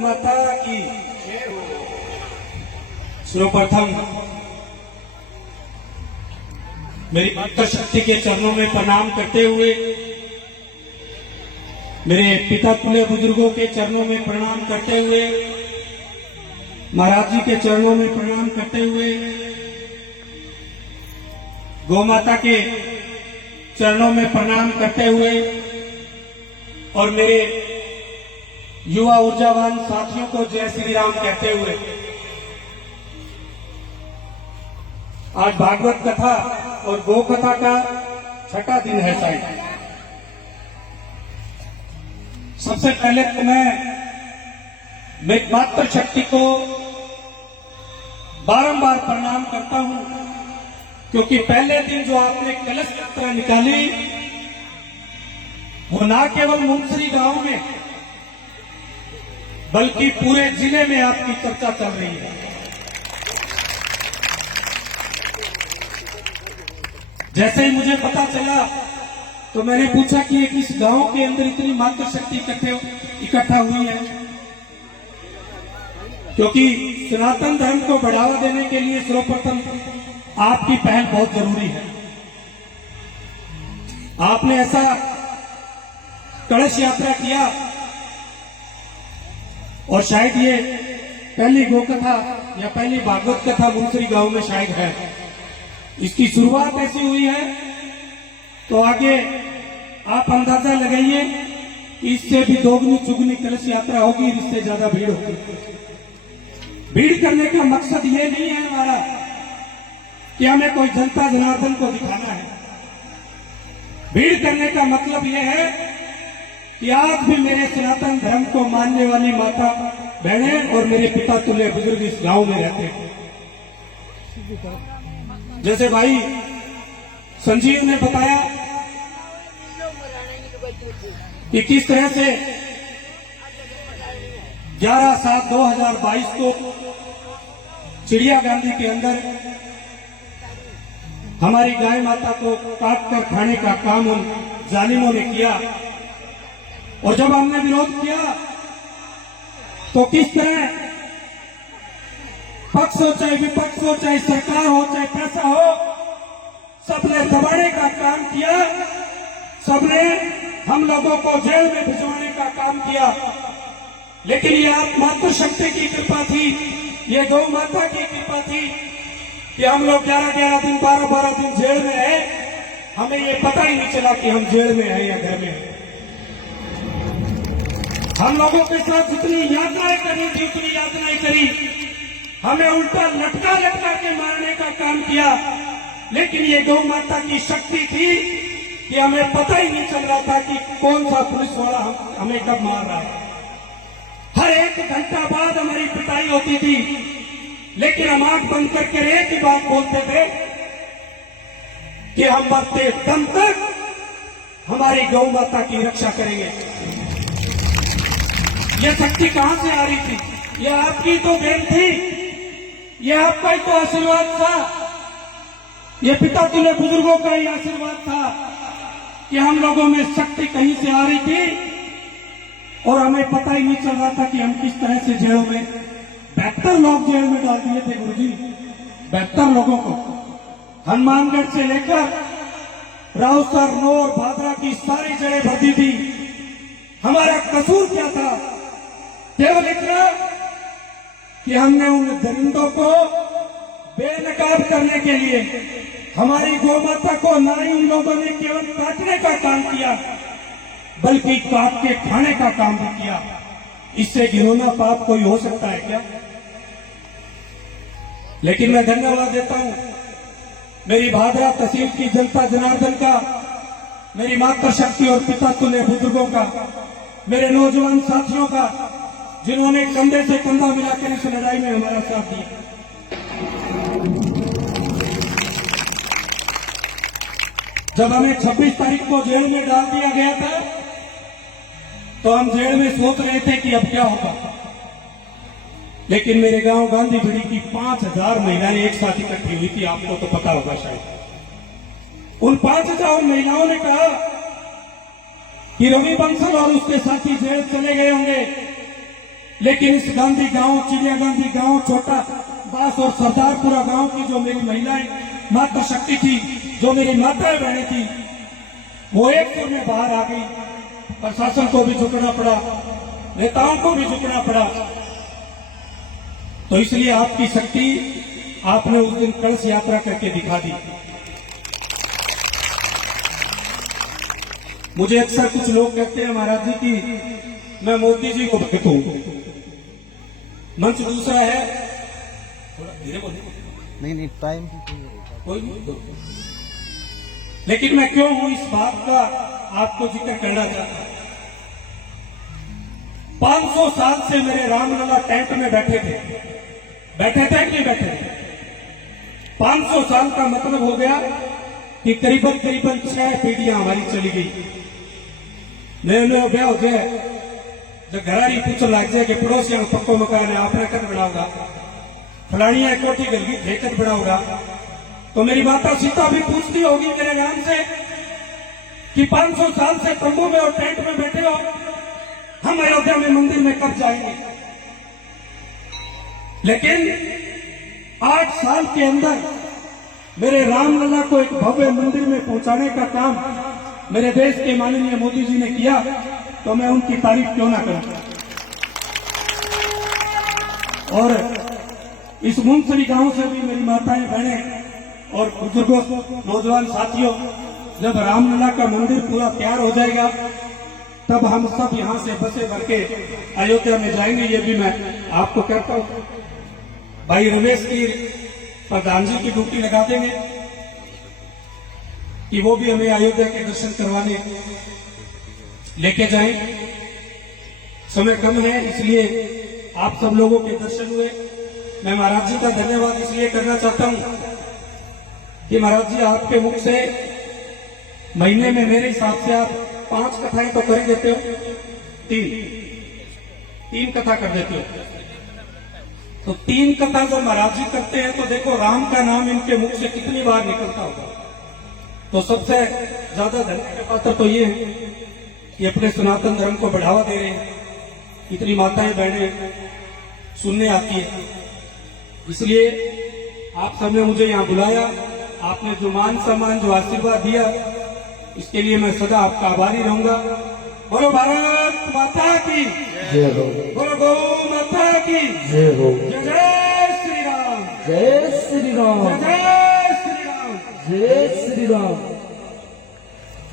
माता की। सर्वप्रथम मेरी माता शक्ति के चरणों में प्रणाम करते हुए, मेरे पिता तुल्य बुजुर्गों के चरणों में प्रणाम करते हुए, महाराज जी के चरणों में प्रणाम करते हुए, गौ माता के चरणों में प्रणाम करते हुए और मेरे युवा ऊर्जावान साथियों को जय श्री राम कहते हुए, आज भागवत कथा और गौ कथा का छठा दिन है शायद। सबसे पहले तो मैं मेरी मातृ शक्ति को बारंबार प्रणाम करता हूं, क्योंकि पहले दिन जो आपने कलश यात्रा निकाली वो ना केवल मुंसरी गांव में बल्कि पूरे जिले में आपकी चर्चा चल रही है। जैसे ही मुझे पता चला तो मैंने पूछा कि ये किस गांव के अंदर इतनी मातृ शक्ति इकट्ठा हुई है, क्योंकि सनातन धर्म को बढ़ावा देने के लिए सर्वप्रथम आपकी पहल बहुत जरूरी है। आपने ऐसा कलश यात्रा किया और शायद ये पहली गौ कथा या पहली भागवत कथा मुंसरी गांव में शायद है। इसकी शुरुआत ऐसी हुई है तो आगे आप अंदाजा लगाइए कि इससे भी दोगुनी चुगनी कलश यात्रा होगी, इससे ज्यादा भीड़ होगी। भीड़ करने का मकसद ये नहीं है हमारा कि हमें कोई जनता जनार्दन को दिखाना है। भीड़ करने का मतलब ये है कि आज भी मेरे सनातन धर्म को मानने वाली माता बहनें और मेरे पिता तुल्य बुजुर्ग इस गांव में रहते हैं। जैसे भाई संजीव ने बताया कि किस तरह से 11/7/2022 को चिड़िया गांधी के अंदर हमारी गाय माता को काट कर खाने का काम उन जालिमों ने किया, और जब हमने विरोध किया तो किस तरह पक्ष हो चाहे विपक्ष हो, चाहे सरकार हो चाहे पैसा हो, सबने दबाने का काम किया, सबने हम लोगों को जेल में भिजवाने का काम किया। लेकिन ये आप मातृशक्ति की कृपा थी, ये गौ माता की कृपा थी कि हम लोग 11-11 दिन 12-12 दिन जेल में रहे। हमें ये पता ही नहीं चला कि हम जेल में हैं या घर में हैं। हम लोगों के साथ जितनी यातनाएं करनी थी उतनी यातनाएं करी, हमें उल्टा लटका लटका के मारने का काम किया। लेकिन ये गौ माता की शक्ति थी कि हमें पता ही नहीं चल रहा था कि कौन सा पुलिस वाला हमें कब मार रहा था। हर 1 घंटा बाद हमारी पिटाई होती थी, लेकिन हम आंख बंद करके एक ही बात बोलते थे कि हम मरते दम तक हमारी गौ माता की रक्षा करेंगे। यह शक्ति कहां से आ रही थी? यह आपकी तो देन थी, यह आपका ही तो आशीर्वाद था, यह पिता तुल्य बुजुर्गों का ही आशीर्वाद था कि हम लोगों में शक्ति कहीं से आ रही थी और हमें पता ही नहीं चल रहा था कि हम किस तरह से जेलों में 72 लोग जेल में डाल दिए थे गुरुजी। 72 लोगों को हनुमानगढ़ से लेकर राउसर, नौर, भादरा की सारी जगह भर दी थी। हमारा कसूर क्या था? केवल इतना कि हमने उन दरिंदों को बेनकाब करने के लिए हमारी गौ माता को ना ही उन लोगों ने केवल काटने का काम किया बल्कि काट के खाने का काम भी किया। इससे घिनौना पाप कोई हो सकता है क्या? लेकिन मैं धन्यवाद देता हूं मेरी भादरा तहसील की जनता जनार्दन का, मेरी मातृ शक्ति और पिता तुल्य बुजुर्गों का, मेरे नौजवान साथियों का, जिन्होंने कंधे से कंधा मिलाकर इस लड़ाई में हमारा साथ दिया। जब हमें 26 तारीख को जेल में डाल दिया गया था तो हम जेल में सोच रहे थे कि अब क्या होगा, लेकिन मेरे गांव गांधी भीड़ी की 5000 महिलाएं एक साथ इकट्ठी हुई थी। आपको तो पता होगा शायद। उन 5000 महिलाओं ने कहा कि रवि बंसल और उसके साथी जेल चले गए होंगे, लेकिन इस गांधी गांव, चिड़िया गांधी गांव, छोटा दास और सरदारपुरा गांव की जो मेरी महिलाएं माता शक्ति थी, जो मेरी माताएं बहनें थी, वो एक सुर में बाहर आ गई। प्रशासन को भी झुकना पड़ा, नेताओं को भी झुकना पड़ा। तो इसलिए आपकी शक्ति आपने उस दिन कलश यात्रा करके दिखा दी। मुझे अक्सर कुछ लोग कहते हैं महाराज जी की मैं मोदी जी को भक्त हूं। मंच दूसरा है, थोड़ा धीरे बोलिए। नहीं टाइम कोई नहीं, लेकिन मैं क्यों हूं इस बात का आपको जिक्र करना चाहता हूं। 500 साल से मेरे रामलला टेंट में बैठे थे कि नहीं बैठे थे? 500 साल का मतलब हो गया कि करीबन 6 पीढ़ियां हमारी चली गई। नए ब्याह हो जाए, जब घरारी पूछ लग जाए कि पड़ोसियों को पक्को मकान है, आपने कद बढ़ाओगा, फलानिया कोठी घर की ठेकत बढ़ाओगा। तो मेरी माता सीता भी पूछती होगी मेरे नाम से कि 500 साल से तंबू में और टेंट में बैठे हो, हम अयोध्या में मंदिर में कब जाएंगे? लेकिन 8 साल के अंदर मेरे रामलला को एक भव्य मंदिर में पहुंचाने का काम मेरे देश के माननीय मोदी जी ने किया, तो मैं उनकी तारीफ क्यों ना करूं। और इस मुंसरी गांव से भी मेरी माताएं बहनें और बुजुर्गों, नौजवान साथियों, जब रामलला का मंदिर पूरा तैयार हो जाएगा तब हम सब यहां से बसें भर के अयोध्या में जाएंगे। ये भी मैं आपको कहता हूं। भाई रमेश की प्रधान जी की ड्यूटी लगा देंगे कि वो भी हमें अयोध्या के दर्शन करवाने लेके जाएं। समय कम है, इसलिए आप सब लोगों के दर्शन हुए। मैं महाराज जी का धन्यवाद इसलिए करना चाहता हूं कि महाराज जी आपके मुख से महीने में मेरे हिसाब से आप 5 कथाएं तो कर देते हो, 3 कथा कर देते हो। तो 3 कथा जो महाराज जी करते हैं तो देखो राम का नाम इनके मुख से कितनी बार निकलता होगा। तो सबसे ज्यादा धन्य के पात्र तो ये है कि अपने सनातन धर्म को बढ़ावा दे रहे हैं। इतनी माताएं बहनें सुनने आती है, इसलिए आप सबने मुझे यहाँ बुलाया। आपने जो मान सम्मान, जो आशीर्वाद दिया, इसके लिए मैं सदा आपका आभारी रहूंगा। बोलो भारत माता की जय हो, बोलो गौ माता की जय हो, जय श्री राम, जय श्री राम, जय श्री राम, जय श्री राम।